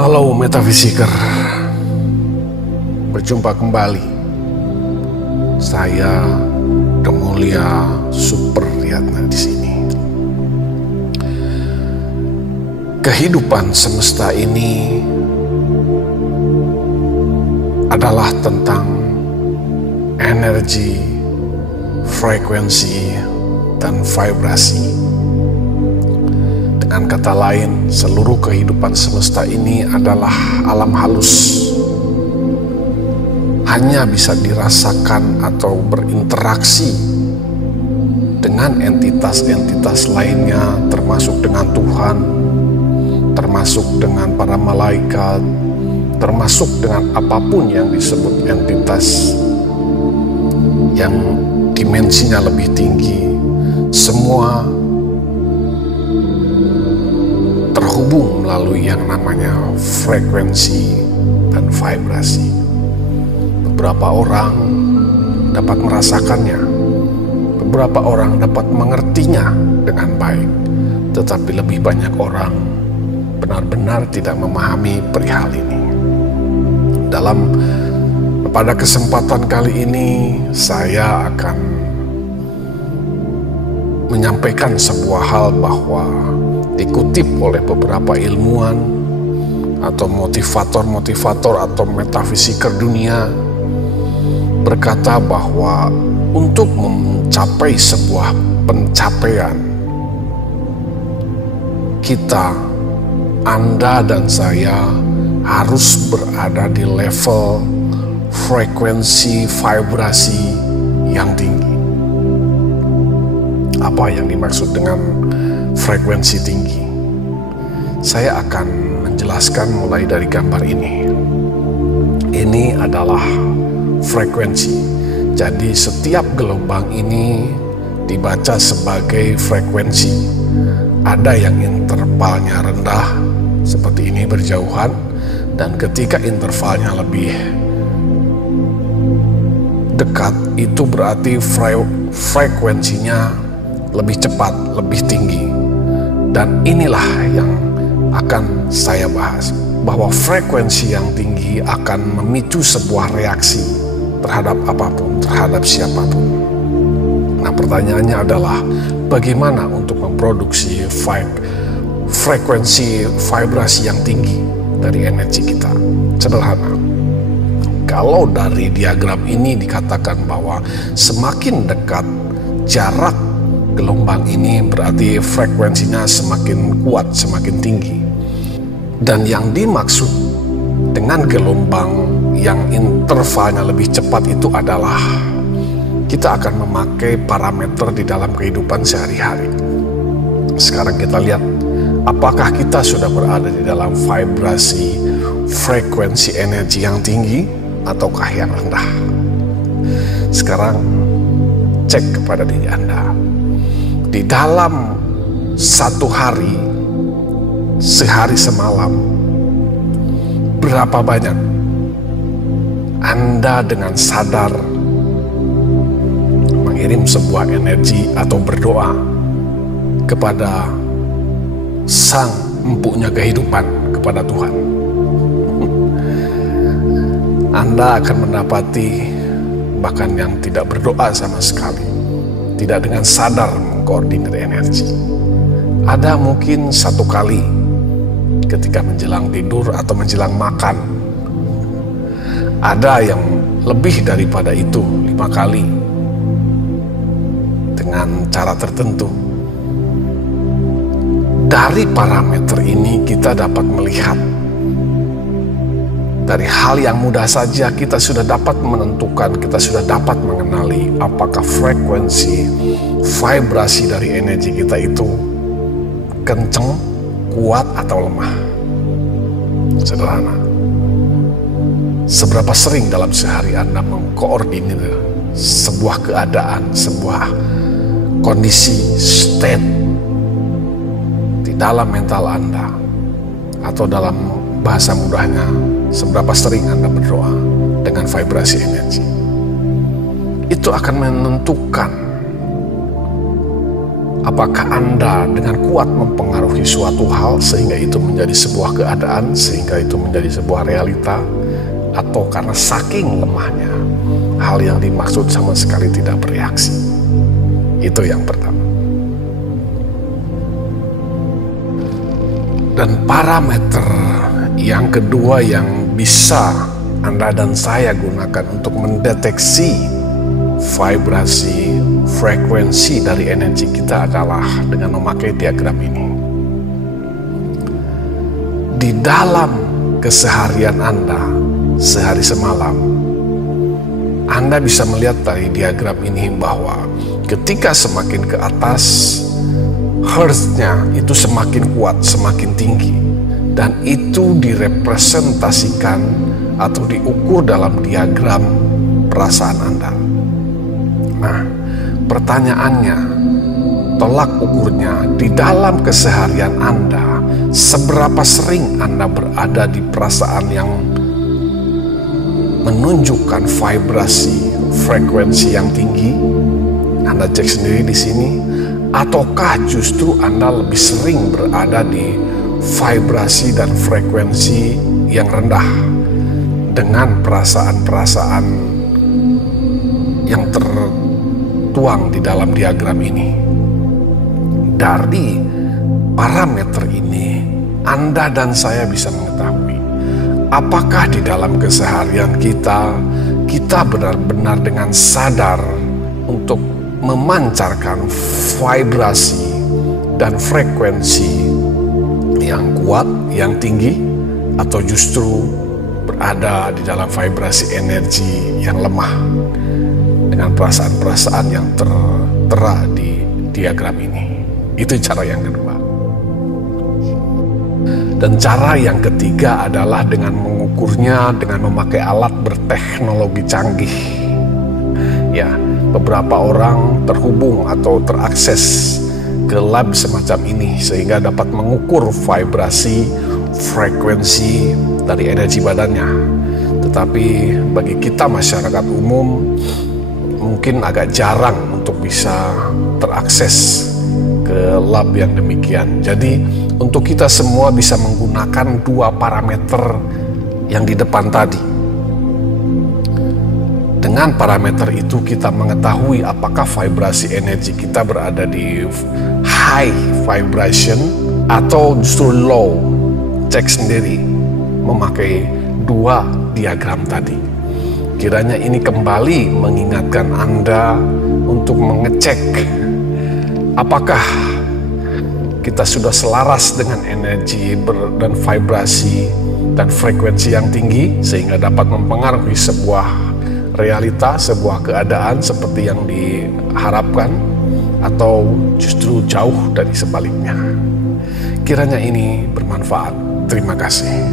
Halo Metafisiker, berjumpa kembali. Saya Demulia Supriyatna di sini. Kehidupan semesta ini adalah tentang energi, frekuensi, dan vibrasi. Dengan kata lain, seluruh kehidupan semesta ini adalah alam halus. Hanya bisa dirasakan atau berinteraksi dengan entitas-entitas lainnya, termasuk dengan Tuhan, termasuk dengan para malaikat, termasuk dengan apapun yang disebut entitas yang dimensinya lebih tinggi. Semua terhubung melalui yang namanya frekuensi dan vibrasi. Beberapa orang dapat merasakannya, beberapa orang dapat mengertinya dengan baik, tetapi lebih banyak orang benar-benar tidak memahami perihal ini. Pada kesempatan kali ini saya akan menyampaikan sebuah hal bahwa dikutip oleh beberapa ilmuwan atau motivator atau metafisiker dunia berkata bahwa untuk mencapai sebuah pencapaian, kita, Anda dan saya harus berada di level frekuensi vibrasi yang tinggi. Apa yang dimaksud dengan frekuensi tinggi? Saya akan menjelaskan mulai dari gambar ini. Ini adalah frekuensi. Jadi setiap gelombang ini dibaca sebagai frekuensi. Ada yang intervalnya rendah, seperti ini berjauhan, dan ketika intervalnya lebih dekat, itu berarti frekuensinya lebih cepat, lebih tinggi. Dan inilah yang akan saya bahas, bahwa frekuensi yang tinggi akan memicu sebuah reaksi terhadap apapun, terhadap siapapun. Nah, pertanyaannya adalah bagaimana untuk memproduksi frekuensi vibrasi yang tinggi dari energi kita? Sederhana. Kalau dari diagram ini dikatakan bahwa semakin dekat jarak gelombang ini, berarti frekuensinya semakin kuat, semakin tinggi. Dan yang dimaksud dengan gelombang yang intervalnya lebih cepat itu adalah kita akan memakai parameter di dalam kehidupan sehari-hari. Sekarang kita lihat, apakah kita sudah berada di dalam vibrasi frekuensi energi yang tinggi ataukah yang rendah? Sekarang cek kepada diri Anda. Di dalam satu hari, sehari semalam, berapa banyak Anda dengan sadar mengirim sebuah energi atau berdoa kepada Sang Empunya Kehidupan, kepada Tuhan? Anda akan mendapati bahkan yang tidak berdoa sama sekali, tidak dengan sadar mengkoordinir energi. Ada mungkin satu kali ketika menjelang tidur atau menjelang makan. Ada yang lebih daripada itu, 5 kali dengan cara tertentu. Dari parameter ini kita dapat melihat, dari hal yang mudah saja kita sudah dapat menentukan, kita sudah dapat mengenali apakah frekuensi vibrasi dari energi kita itu kenceng, kuat, atau lemah. Sederhana. Seberapa sering dalam sehari Anda mengkoordinir sebuah keadaan, sebuah kondisi, state di dalam mental Anda, atau dalam bahasa mudahnya, seberapa sering Anda berdoa dengan vibrasi energi? Itu akan menentukan Apakah Anda dengan kuat mempengaruhi suatu hal sehingga itu menjadi sebuah keadaan, sehingga itu menjadi sebuah realita, atau karena saking lemahnya hal yang dimaksud sama sekali tidak bereaksi? Itu yang pertama. Dan parameter yang kedua yang bisa Anda dan saya gunakan untuk mendeteksi vibrasi, frekuensi dari energi kita adalah dengan memakai diagram ini. Di dalam keseharian Anda, sehari semalam, Anda bisa melihat dari diagram ini bahwa ketika semakin ke atas, hertznya itu semakin kuat, semakin tinggi. Dan itu direpresentasikan atau diukur dalam diagram perasaan Anda. Nah, pertanyaannya, tolak ukurnya di dalam keseharian Anda, seberapa sering Anda berada di perasaan yang menunjukkan vibrasi, frekuensi yang tinggi? Anda cek sendiri di sini. Ataukah justru Anda lebih sering berada di vibrasi dan frekuensi yang rendah dengan perasaan-perasaan yang tertuang di dalam diagram ini? Dari parameter ini, Anda dan saya bisa mengetahui apakah di dalam keseharian kita benar-benar dengan sadar untuk memancarkan vibrasi dan frekuensi yang kuat, yang tinggi, atau justru berada di dalam vibrasi energi yang lemah dengan perasaan-perasaan yang tertera di diagram ini. Itu cara yang kedua. Dan cara yang ketiga adalah dengan mengukurnya dengan memakai alat berteknologi canggih. Ya, beberapa orang terhubung atau terakses ke lab semacam ini sehingga dapat mengukur vibrasi, frekuensi dari energi badannya. Tetapi bagi kita masyarakat umum mungkin agak jarang untuk bisa terakses ke lab yang demikian. Jadi untuk kita semua bisa menggunakan dua parameter yang di depan tadi. Dengan parameter itu kita mengetahui apakah vibrasi energi kita berada di high vibration atau justru low. Cek sendiri memakai dua diagram tadi. Kiranya ini kembali mengingatkan Anda untuk mengecek apakah kita sudah selaras dengan energi dan vibrasi dan frekuensi yang tinggi sehingga dapat mempengaruhi sebuah realita, sebuah keadaan seperti yang diharapkan, atau justru jauh dari sebaliknya. Kiranya ini bermanfaat. Terima kasih.